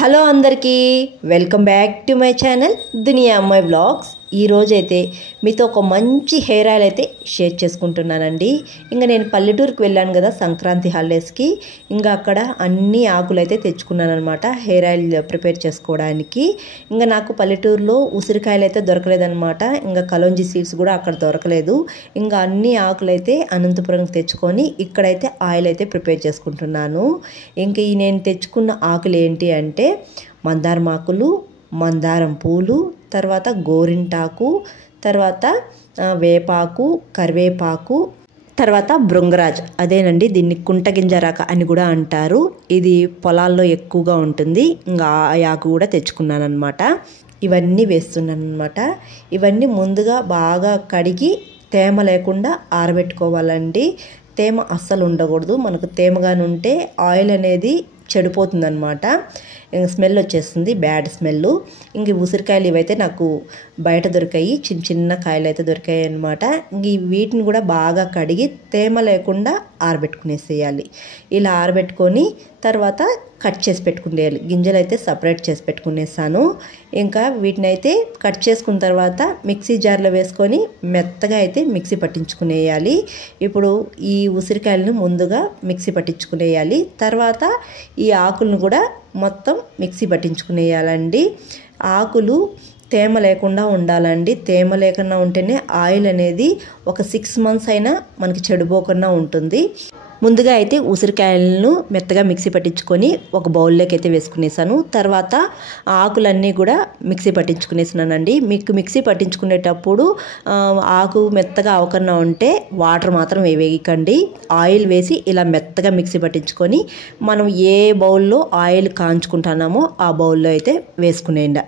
Hello అందరికీ welcome back to my channel దునియా అమ్మాయి vlogs. ఈరోజైతే మీతో ఒక మంచి హెయిర్ ఆయిల్ అయితే షేర్ చేసుకుంటున్నానండి. ఇంకా నేను పల్లెటూరుకి వెళ్ళాను కదా సంక్రాంతి హాలిడేస్కి. ఇంకా అక్కడ అన్ని ఆకులు అయితే తెచ్చుకున్నాను అనమాట హెయిర్ ఆయిల్ ప్రిపేర్ చేసుకోవడానికి. ఇంకా నాకు పల్లెటూరులో ఉసిరికాయలు అయితే దొరకలేదనమాట. ఇంకా కలోంజీ సీడ్స్ కూడా అక్కడ దొరకలేదు. ఇంకా అన్ని ఆకులు అయితే అనంతపురంకి తెచ్చుకొని ఇక్కడైతే ఆయిల్ అయితే ప్రిపేర్ చేసుకుంటున్నాను. ఇంకా ఈ నేను తెచ్చుకున్న ఆకులు ఏంటి అంటే మందారం ఆకులు, మందారం పూలు, తర్వాత గోరింటాకు, తర్వాత వేపాకు, కరివేపాకు, తర్వాత భృంగరాజ్, అదేనండి దీన్ని కుంటగింజరాక అని కూడా అంటారు. ఇది పొలాల్లో ఎక్కువగా ఉంటుంది. ఇంకా ఆ ఆకు కూడా తెచ్చుకున్నాను అనమాట. ఇవన్నీ వేస్తున్నాను అనమాట. ఇవన్నీ ముందుగా బాగా కడిగి తేమ లేకుండా ఆరబెట్టుకోవాలండి. తేమ అస్సలు ఉండకూడదు. మనకు తేమగానే ఉంటే ఆయిల్ అనేది చెడిపోతుందన్నమాట. ఇంక స్మెల్ వచ్చేస్తుంది, బ్యాడ్ స్మెల్. ఇంక ఉసిరికాయలు ఇవైతే నాకు బయట దొరికాయి, చిన్న చిన్న కాయలు అయితే దొరికాయి అనమాట. ఇంక వీటిని కూడా బాగా కడిగి తేమ లేకుండా ఆరబెట్టుకునేసేయాలి. ఇలా ఆరబెట్టుకొని తర్వాత కట్ చేసి పెట్టుకునేయాలి. గింజలు అయితే సపరేట్ చేసి పెట్టుకునేసాను. ఇంకా వీటిని అయితే కట్ చేసుకున్న తర్వాత మిక్సీ జార్లో వేసుకొని మెత్తగా అయితే మిక్సీ పట్టించుకునేయాలి. ఇప్పుడు ఈ ఉసిరికాయలను ముందుగా మిక్సీ పట్టించుకునేయాలి. తర్వాత ఈ ఆకులను కూడా మొత్తం మిక్సీ పట్టించుకునేయాలండి. ఆకులు తేమ లేకుండా ఉండాలండి. తేమ లేకుండా ఉంటేనే ఆయిల్ అనేది ఒక 6 months అయినా మనకి చెడిపోకుండా ఉంటుంది. ముందుగా అయితే ఉసిరికాయలను మెత్తగా మిక్సీ పట్టించుకొని ఒక బౌల్లోకి అయితే వేసుకునేసాను. తర్వాత ఆకులన్నీ కూడా మిక్సీ పట్టించుకునేసానండి. మీకు మిక్సీ పట్టించుకునేటప్పుడు ఆకు మెత్తగా అవకుండా ఉంటే వాటర్ మాత్రం వేయకండి. ఆయిల్ వేసి ఇలా మెత్తగా మిక్సీ పట్టించుకొని మనం ఏ బౌల్లో ఆయిల్ కాంచుకుంటున్నామో ఆ బౌల్లో అయితే వేసుకునేయండి.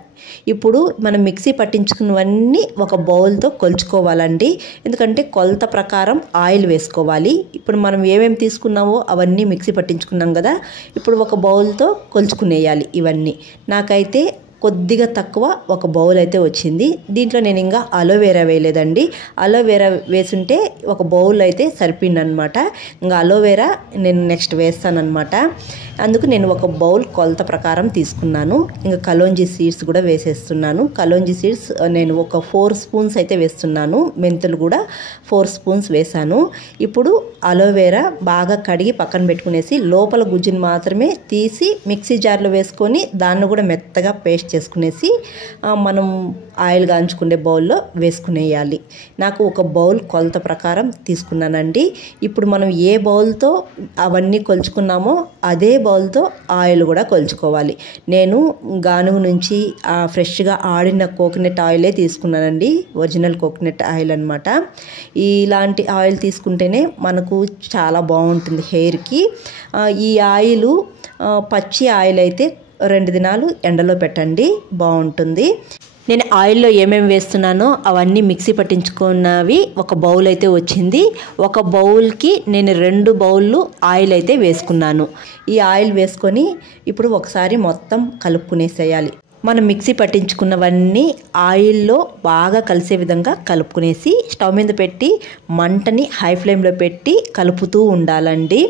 ఇప్పుడు మనం మిక్సీ పట్టించుకున్నవన్నీ ఒక బౌల్తో కొలుచుకోవాలండి. ఎందుకంటే కొలత ప్రకారం ఆయిల్ వేసుకోవాలి. ఇప్పుడు మనం ఏమేమి తీసుకున్నామో అవన్నీ మిక్సీ పట్టించుకున్నాం కదా, ఇప్పుడు ఒక బౌల్తో కొలుచుకునేయాలి. ఇవన్నీ నాకైతే కొద్దిగా తక్కువ ఒక బౌల్ అయితే వచ్చింది. దీంట్లో నేను ఇంకా అలోవెరా వేయలేదండి. అలోవెరా వేసుంటే ఒక బౌల్ అయితే సరిపోయిందనమాట. ఇంకా అలోవెరా నేను నెక్స్ట్ వేస్తానమాట. అందుకు నేను ఒక బౌల్ కొలత ప్రకారం తీసుకున్నాను. ఇంకా కలోంజీ సీడ్స్ కూడా వేసేస్తున్నాను. కలోంజీ సీడ్స్ నేను ఒక 4 spoons అయితే వేస్తున్నాను. మెంతులు కూడా 4 spoons వేసాను. ఇప్పుడు అలోవెరా బాగా కడిగి పక్కన పెట్టుకునేసి లోపల గుజ్జుని మాత్రమే తీసి మిక్సీ జార్లో వేసుకొని దాన్ని కూడా మెత్తగా పేస్ట్ చేసుకునేసి మనం ఆయిల్ కాంచుకునే బౌల్లో వేసుకునేయాలి. నాకు ఒక బౌల్ కొలత ప్రకారం తీసుకున్నానండి. ఇప్పుడు మనం ఏ బౌల్తో అవన్నీ కొలుచుకున్నామో అదే బౌల్తో ఆయిల్ కూడా కొలుచుకోవాలి. నేను గానుగు నుంచి ఫ్రెష్గా ఆడిన కోకోనట్ ఆయిలే తీసుకున్నానండి. ఒరిజినల్ కోకోనట్ ఆయిల్ అనమాట. ఇలాంటి ఆయిల్ తీసుకుంటేనే మనకు చాలా బాగుంటుంది హెయిర్కి. ఈ ఆయిల్ పచ్చి ఆయిల్ అయితే 2 దినాలు ఎండలో పెట్టండి, బాగుంటుంది. నేను ఆయిల్లో ఏమేమి వేస్తున్నానో అవన్నీ మిక్సీ పట్టించుకున్నవి ఒక బౌల్ అయితే వచ్చింది. ఒక బౌల్కి నేను 2 బౌళ్ళు ఆయిల్ అయితే వేసుకున్నాను. ఈ ఆయిల్ వేసుకొని ఇప్పుడు ఒకసారి మొత్తం కలుపుకునేసేయాలి. మనం మిక్సీ పట్టించుకున్నవన్నీ ఆయిల్లో బాగా కలిసే విధంగా కలుపుకునేసి స్టవ్ మీద పెట్టి మంటని హై ఫ్లేమ్లో పెట్టి కలుపుతూ ఉండాలండి.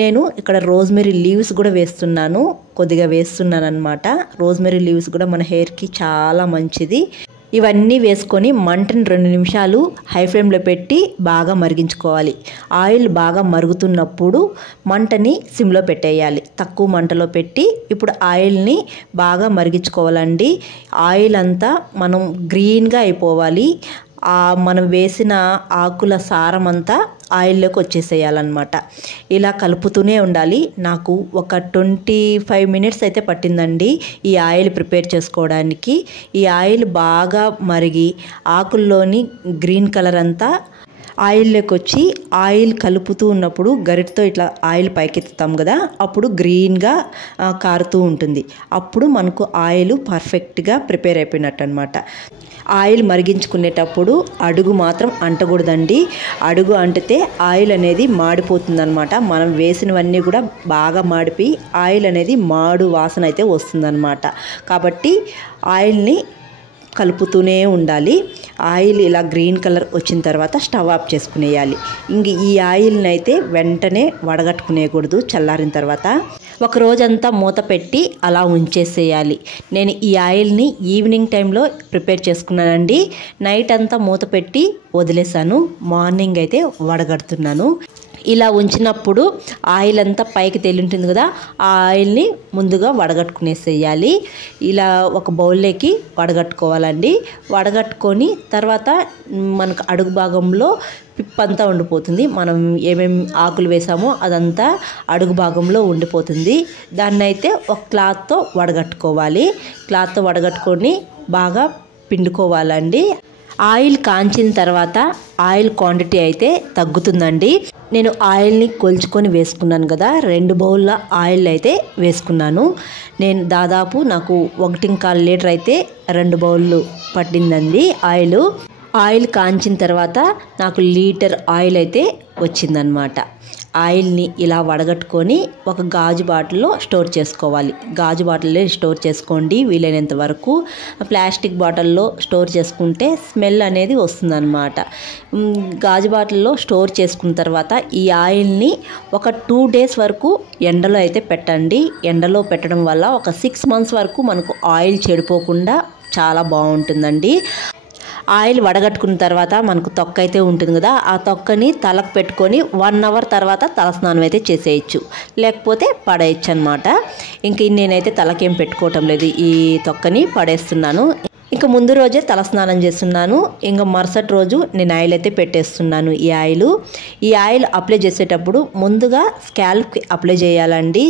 నేను ఇక్కడ రోజ్మెరీ లీవ్స్ కూడా వేస్తున్నాను, కొద్దిగా వేస్తున్నాను అనమాట. రోజ్మెరీ లీవ్స్ కూడా మన హెయిర్కి చాలా మంచిది. ఇవన్నీ వేసుకొని మంటని 2 నిమిషాలు హై ఫ్లేమ్లో పెట్టి బాగా మరిగించుకోవాలి. ఆయిల్ బాగా మరుగుతున్నప్పుడు మంటని సిమ్లో పెట్టేయాలి, తక్కువ మంటలో పెట్టి. ఇప్పుడు ఆయిల్ని బాగా మరిగించుకోవాలండి. ఆయిల్ అంతా మనం గ్రీన్గా అయిపోవాలి. మనం వేసిన ఆకుల సారం అంతా ఆయిల్లోకి వచ్చేసేయాలన్నమాట. ఇలా కలుపుతూనే ఉండాలి. నాకు ఒక 25 minutes అయితే పట్టిందండి ఈ ఆయిల్ ప్రిపేర్ చేసుకోవడానికి. ఈ ఆయిల్ బాగా మరిగి ఆకుల్లోని గ్రీన్ కలర్ అంతా ఆయిల్లోకి వచ్చి ఆయిల్ కలుపుతూ ఉన్నప్పుడు గరిటతో ఇట్లా ఆయిల్ పైకెత్తుతాం కదా, అప్పుడు గ్రీన్గా కారుతూ ఉంటుంది. అప్పుడు మనకు ఆయిల్ పర్ఫెక్ట్గా ప్రిపేర్ అయిపోయినట్టు అనమాట. ఆయిల్ మరిగించుకునేటప్పుడు అడుగు మాత్రం అంటకూడదండి. అడుగు అంటితే ఆయిల్ అనేది మాడిపోతుందన్నమాట. మనం వేసినవన్నీ కూడా బాగా మాడిపోయి ఆయిల్ అనేది మాడు వాసన అయితే వస్తుందన్నమాట. కాబట్టి ఆయిల్ని కలుపుతూనే ఉండాలి. ఆయిల్ ఇలా గ్రీన్ కలర్ వచ్చిన తర్వాత స్టవ్ ఆఫ్ చేసుకునేయాలి. ఇంక ఈ ఆయిల్ని అయితే వెంటనే వడగట్టుకునేయకూడదు. చల్లారిన తర్వాత ఒక రోజంతా మూత పెట్టి అలా ఉంచేసేయాలి. నేను ఈ ఆయిల్ని ఈవినింగ్ టైంలో ప్రిపేర్ చేసుకున్నానండి. నైట్ అంతా మూత పెట్టి వదిలేసాను. మార్నింగ్ అయితే వడగడుతున్నాను. ఇలా ఉంచినప్పుడు ఆయిల్ అంతా పైకి తేలింటుంది కదా, ఆ ఆయిల్ని ముందుగా వడగట్టుకునేసేయాలి. ఇలా ఒక బౌల్లోకి వడగట్టుకోవాలండి. వడగట్టుకొని తర్వాత మనకు అడుగు భాగంలో పిప్పంతా ఉండిపోతుంది. మనం ఏమేమి ఆకులు వేసామో అదంతా అడుగు భాగంలో ఉండిపోతుంది. దాన్ని అయితే ఒక క్లాత్తో వడగట్టుకోవాలి. క్లాత్తో వడగట్టుకొని బాగా పిండుకోవాలండి. ఆయిల్ కాంచిన తర్వాత ఆయిల్ క్వాంటిటీ అయితే తగ్గుతుందండి. నేను ఆయిల్ని కొలుచుకొని వేసుకున్నాను కదా, 2 బౌల్ల ఆయిల్ అయితే వేసుకున్నాను. నేను దాదాపు నాకు 1.25 లీటర్ అయితే 2 బౌళ్ళు పట్టిందండి ఆయిల్ కాంచిన తర్వాత నాకు లీటర్ ఆయిల్ అయితే వచ్చిందనమాట. ఆయిల్ని ఇలా వడగట్టుకొని ఒక గాజు బాటిల్లో స్టోర్ చేసుకోవాలి. గాజు బాటిల్లో స్టోర్ చేసుకోండి వీలైనంత వరకు. ప్లాస్టిక్ బాటిల్లో స్టోర్ చేసుకుంటే స్మెల్ అనేది వస్తుందన్నమాట. గాజు బాటిల్లో స్టోర్ చేసుకున్న తర్వాత ఈ ఆయిల్ని ఒక 2 డేస్ వరకు ఎండలో అయితే పెట్టండి. ఎండలో పెట్టడం వల్ల ఒక 6 మంత్స్ వరకు మనకు ఆయిల్ చెడిపోకుండా చాలా బాగుంటుందండి. ఆయిల్ వడగట్టుకున్న తర్వాత మనకు తొక్క అయితే ఉంటుంది కదా, ఆ తొక్కని తలకు పెట్టుకొని 1 అవర్ తర్వాత తలస్నానం అయితే చేసేయచ్చు, లేకపోతే పడేయచ్చు అనమాట. ఇంక నేనైతే తలకేం పెట్టుకోవటం లేదు, ఈ తొక్కని పడేస్తున్నాను. ఇంకా ముందు రోజే తలస్నానం చేస్తున్నాను. ఇంకా మరుసటి రోజు నేను ఆయిల్ అయితే పెట్టేస్తున్నాను. ఈ ఆయిల్ అప్లై చేసేటప్పుడు ముందుగా స్కాల్ప్కి అప్లై చేయాలండి.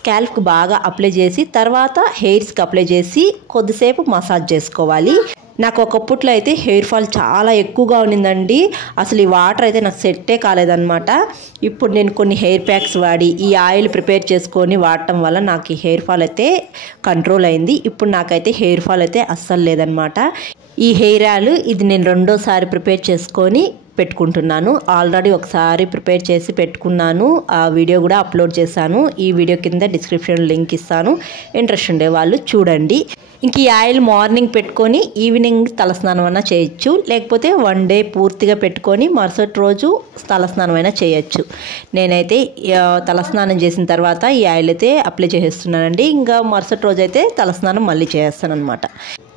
స్కాల్ప్కి బాగా అప్లై చేసి తర్వాత హెయిర్స్కి అప్లై చేసి కొద్దిసేపు మసాజ్ చేసుకోవాలి. నాకు ఒకప్పట్లో అయితే హెయిర్ ఫాల్ చాలా ఎక్కువగా ఉన్నిందండి. అసలు ఈ వాటర్ అయితే నాకు సెట్టే కాలేదన్నమాట. ఇప్పుడు నేను కొన్ని హెయిర్ ప్యాక్స్ వాడి ఈ ఆయిల్ ప్రిపేర్ చేసుకొని వాడటం వల్ల నాకు ఈ హెయిర్ ఫాల్ అయితే కంట్రోల్ అయింది. ఇప్పుడు నాకైతే హెయిర్ ఫాల్ అయితే అస్సలు లేదనమాట. ఈ హెయిర్ ఆయిల్ ఇది నేను 2వ సారి ప్రిపేర్ చేసుకొని పెట్టుకుంటున్నాను. ఆల్రెడీ ఒకసారి ప్రిపేర్ చేసి పెట్టుకున్నాను, ఆ వీడియో కూడా అప్లోడ్ చేశాను. ఈ వీడియో కింద డిస్క్రిప్షన్ లింక్ ఇస్తాను, ఇంట్రెస్ట్ ఉండే వాళ్ళు చూడండి. ఇంక ఈ ఆయిల్ మార్నింగ్ పెట్టుకొని ఈవినింగ్ తలస్నానం అయినా చేయొచ్చు, లేకపోతే 1 డే పూర్తిగా పెట్టుకొని మరుసటి రోజు తలస్నానం అయినా చేయొచ్చు. నేనైతే తలస్నానం చేసిన తర్వాత ఈ ఆయిల్ అయితే అప్లై చేసేస్తున్నానండి. ఇంకా మరుసటి రోజు అయితే తలస్నానం మళ్ళీ చేస్తాను అనమాట.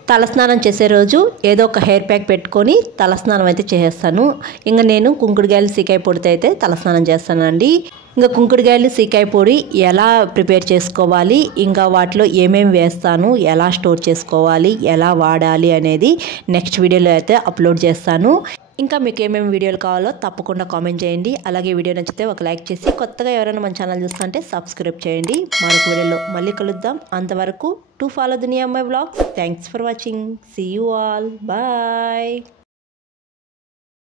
తలస్నానం చేసే రోజు ఏదో ఒక హెయిర్ ప్యాక్ పెట్టుకొని తలస్నానం అయితే చేసేస్తాను. ఇంకా నేను కుంకుడుగాయలు సీకాయ పొడితో అయితే తలస్నానం చేస్తానండి. ఇంకా కుంకుడుగాయలు సీకాయ పొడి ఎలా ప్రిపేర్ చేసుకోవాలి, ఇంకా వాటిలో ఏమేమి వేస్తాను, ఎలా స్టోర్ చేసుకోవాలి, ఎలా వాడాలి అనేది నెక్స్ట్ వీడియోలో అయితే అప్లోడ్ చేస్తాను. ఇంకా మీకు ఏమేమి వీడియోలు కావాలో తప్పకుండా కామెంట్ చేయండి. అలాగే వీడియో నచ్చితే ఒక లైక్ చేసి కొత్తగా ఎవరైనా మన ఛానల్ చూస్తుంటే సబ్స్క్రైబ్ చేయండి. మరొక వీడియోలో మళ్ళీ కలుద్దాం. అంతవరకు టు ఫాలో దునియా అమ్మాయి vlogs. Thanks for watching. See you all. Bye.